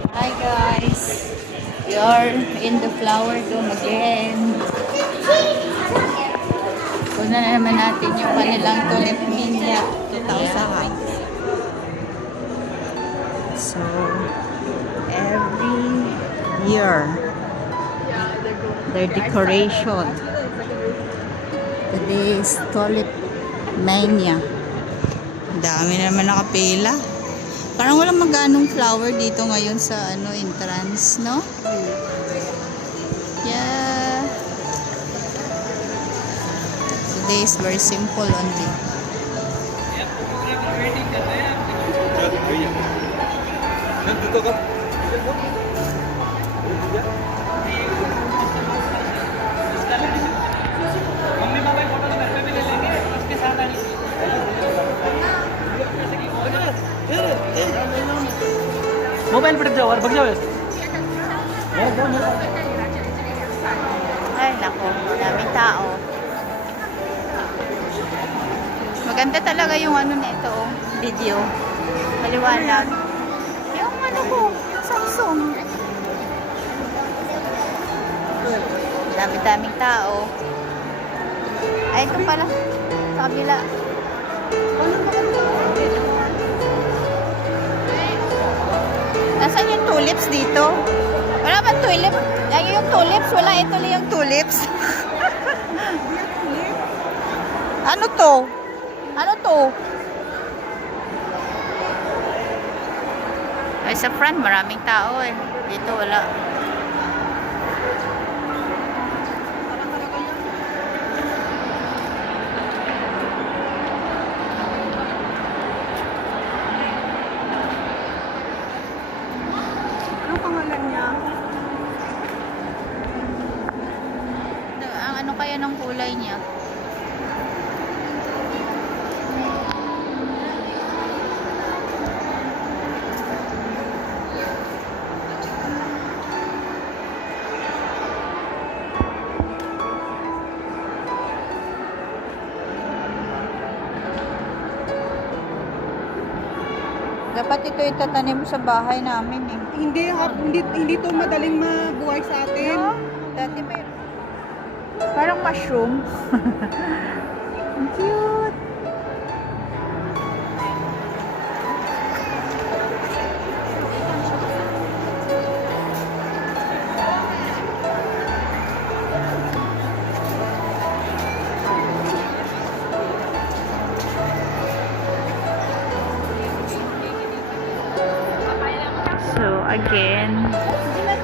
Hi guys, we are in the flower dome again. Kuna na naman natin yung kanilang tulip mania 2000. So, every year, their decoration. Today is tulip mania. Dami naman nakapila. Parang walang magganong flower dito ngayon sa entrance, no? Yeah. Today is very simple only. Mobile पर जाओ और भाग जाओ Ay, nako. Daming tao. Maganda talaga yung nito, video. Maliwanag. Yung ko, yung Samsung. Dami-daming tao. Ay, ito pala. Sa kabila. Nasaan yung tulips dito? Wala ba tulip? Ay, yung tulips. Wala, ito lang yung tulips. Ano to? Ano to? Ay, sa front, maraming tao eh. Dito, wala. Anong pangalan niya? Ang ano kaya ng kulay niya? Dapat ito itatanim sa bahay namin eh. Hindi to madaling mabuhay sa atin. No? Dati may... Parang mushroom. Ang cute. So again,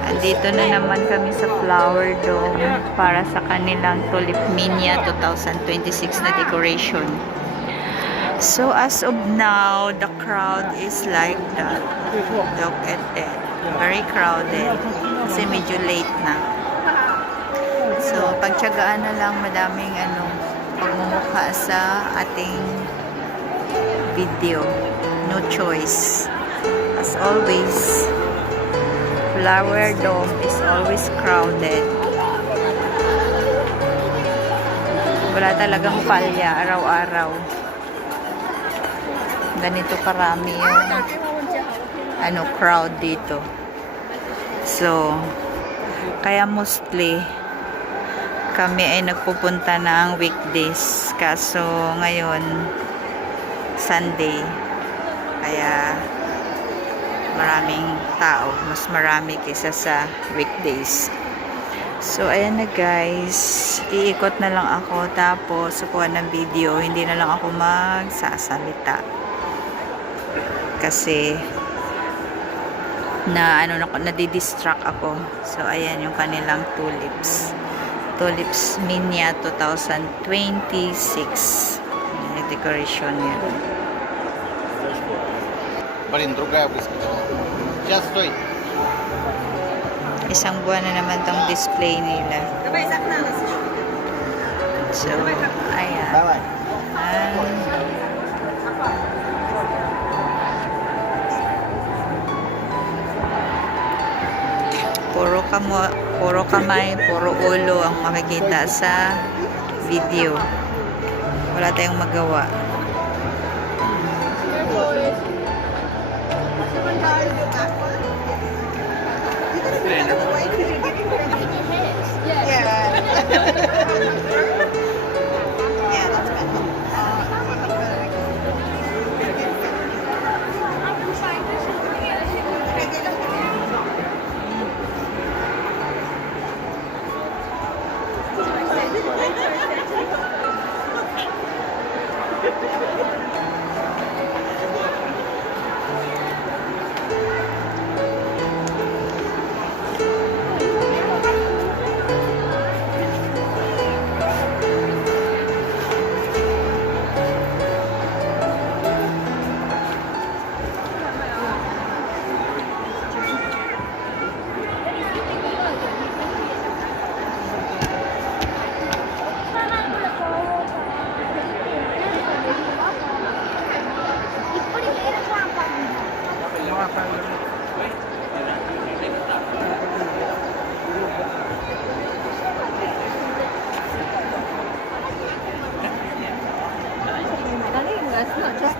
andito na naman kami sa Flower Dome para sa kanilang Tulip Mania 2026 na decoration. So as of now, the crowd is like that. Look at that. Very crowded. Kasi medyo late na. So pagtiyagaan na lang, madaming pagmumukha sa ating video. No choice. As always, Flower Dome is always crowded. Wala talagang palya araw-araw. Ganito karami yung crowd dito. So, kaya mostly kami ay nagpupunta ng weekdays. Kaso ngayon Sunday. Kaya maraming tao, mas marami kaysa sa weekdays. So ayan na guys, iikot na lang ako tapos sukuha ng video, hindi na lang ako magsasalita kasi nadidistract ako. So ayan yung kanilang tulips Mania 2026 yung decoration niya. Блин, другая выскочила. Сейчас стой. Isang buwan na naman tong display nila. So, ayan. Давай. Puro kamay, puro ulo ang makikita sa video. Wala tayong magawa.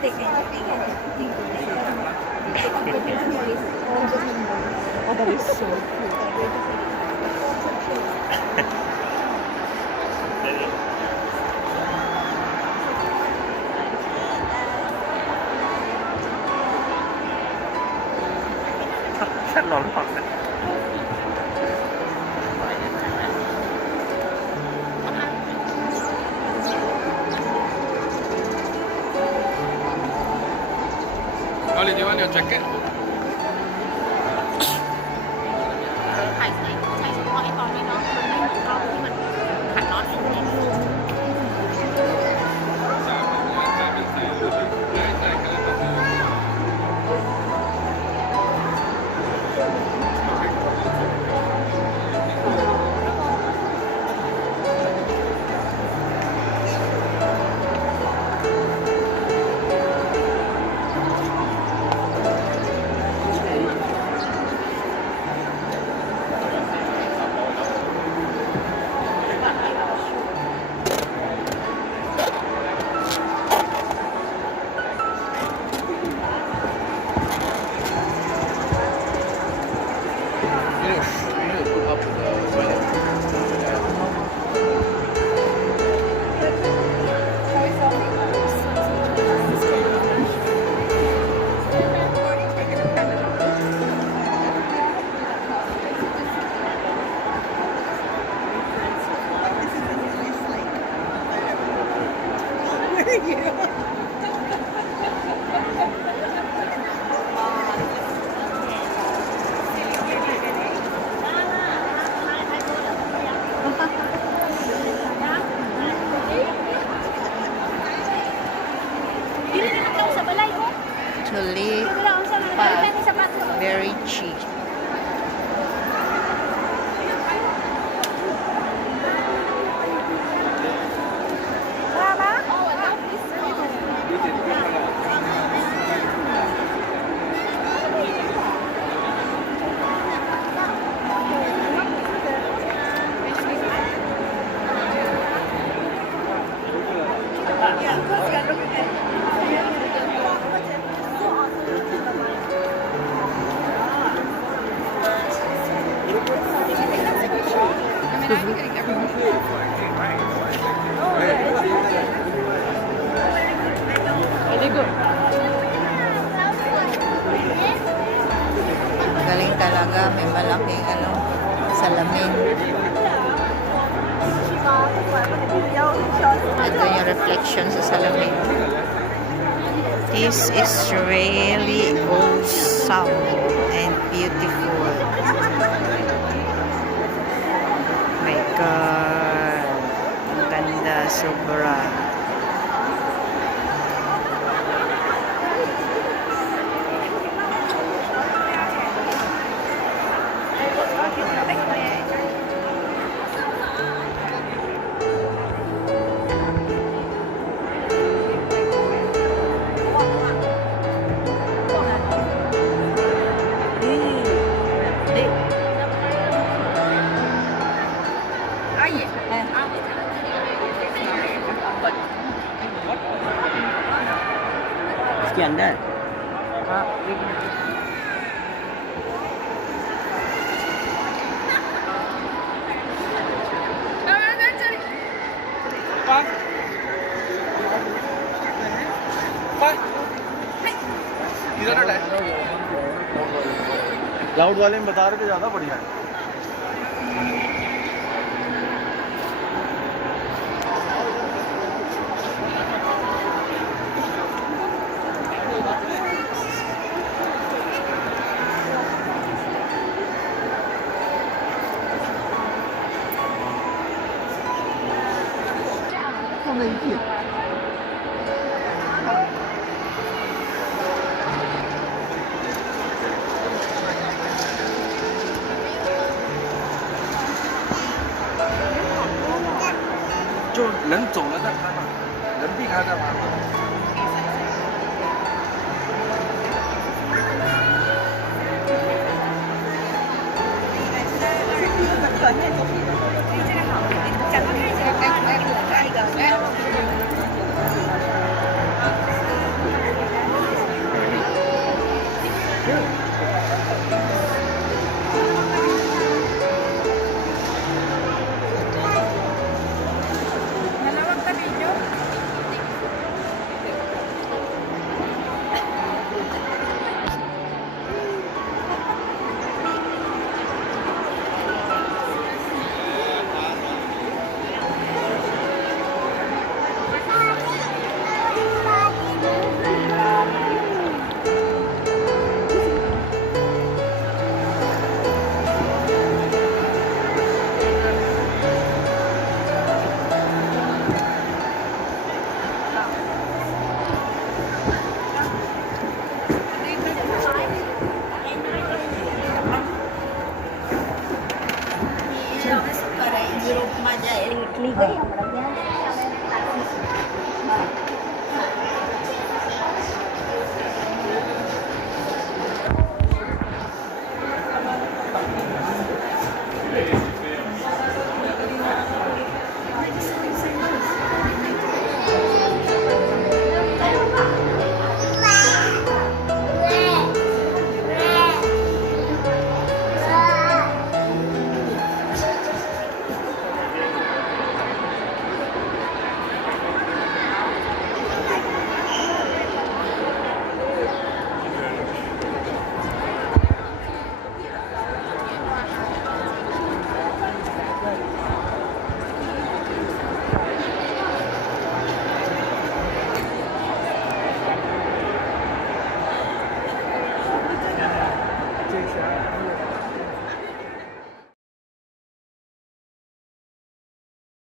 Oh, that is so cute. Ali, do you want your jacket? ถ่ายเฉพาะไอ้ตอนนี้เนาะเราที่มันขัดน็อตอยู่เนี่ย Tulip, very cheap. Galing talaga, may malaking salamin. Ito yung reflection sa salamin. This is really awesome and beautiful. My God. Ang ganda, sobra. Scan that. Cloud वाले में बता रहे थे ज़्यादा बढ़िया है放在一地。就人走了再拍嘛，人避开再拍嘛。Ligay ang malagyan.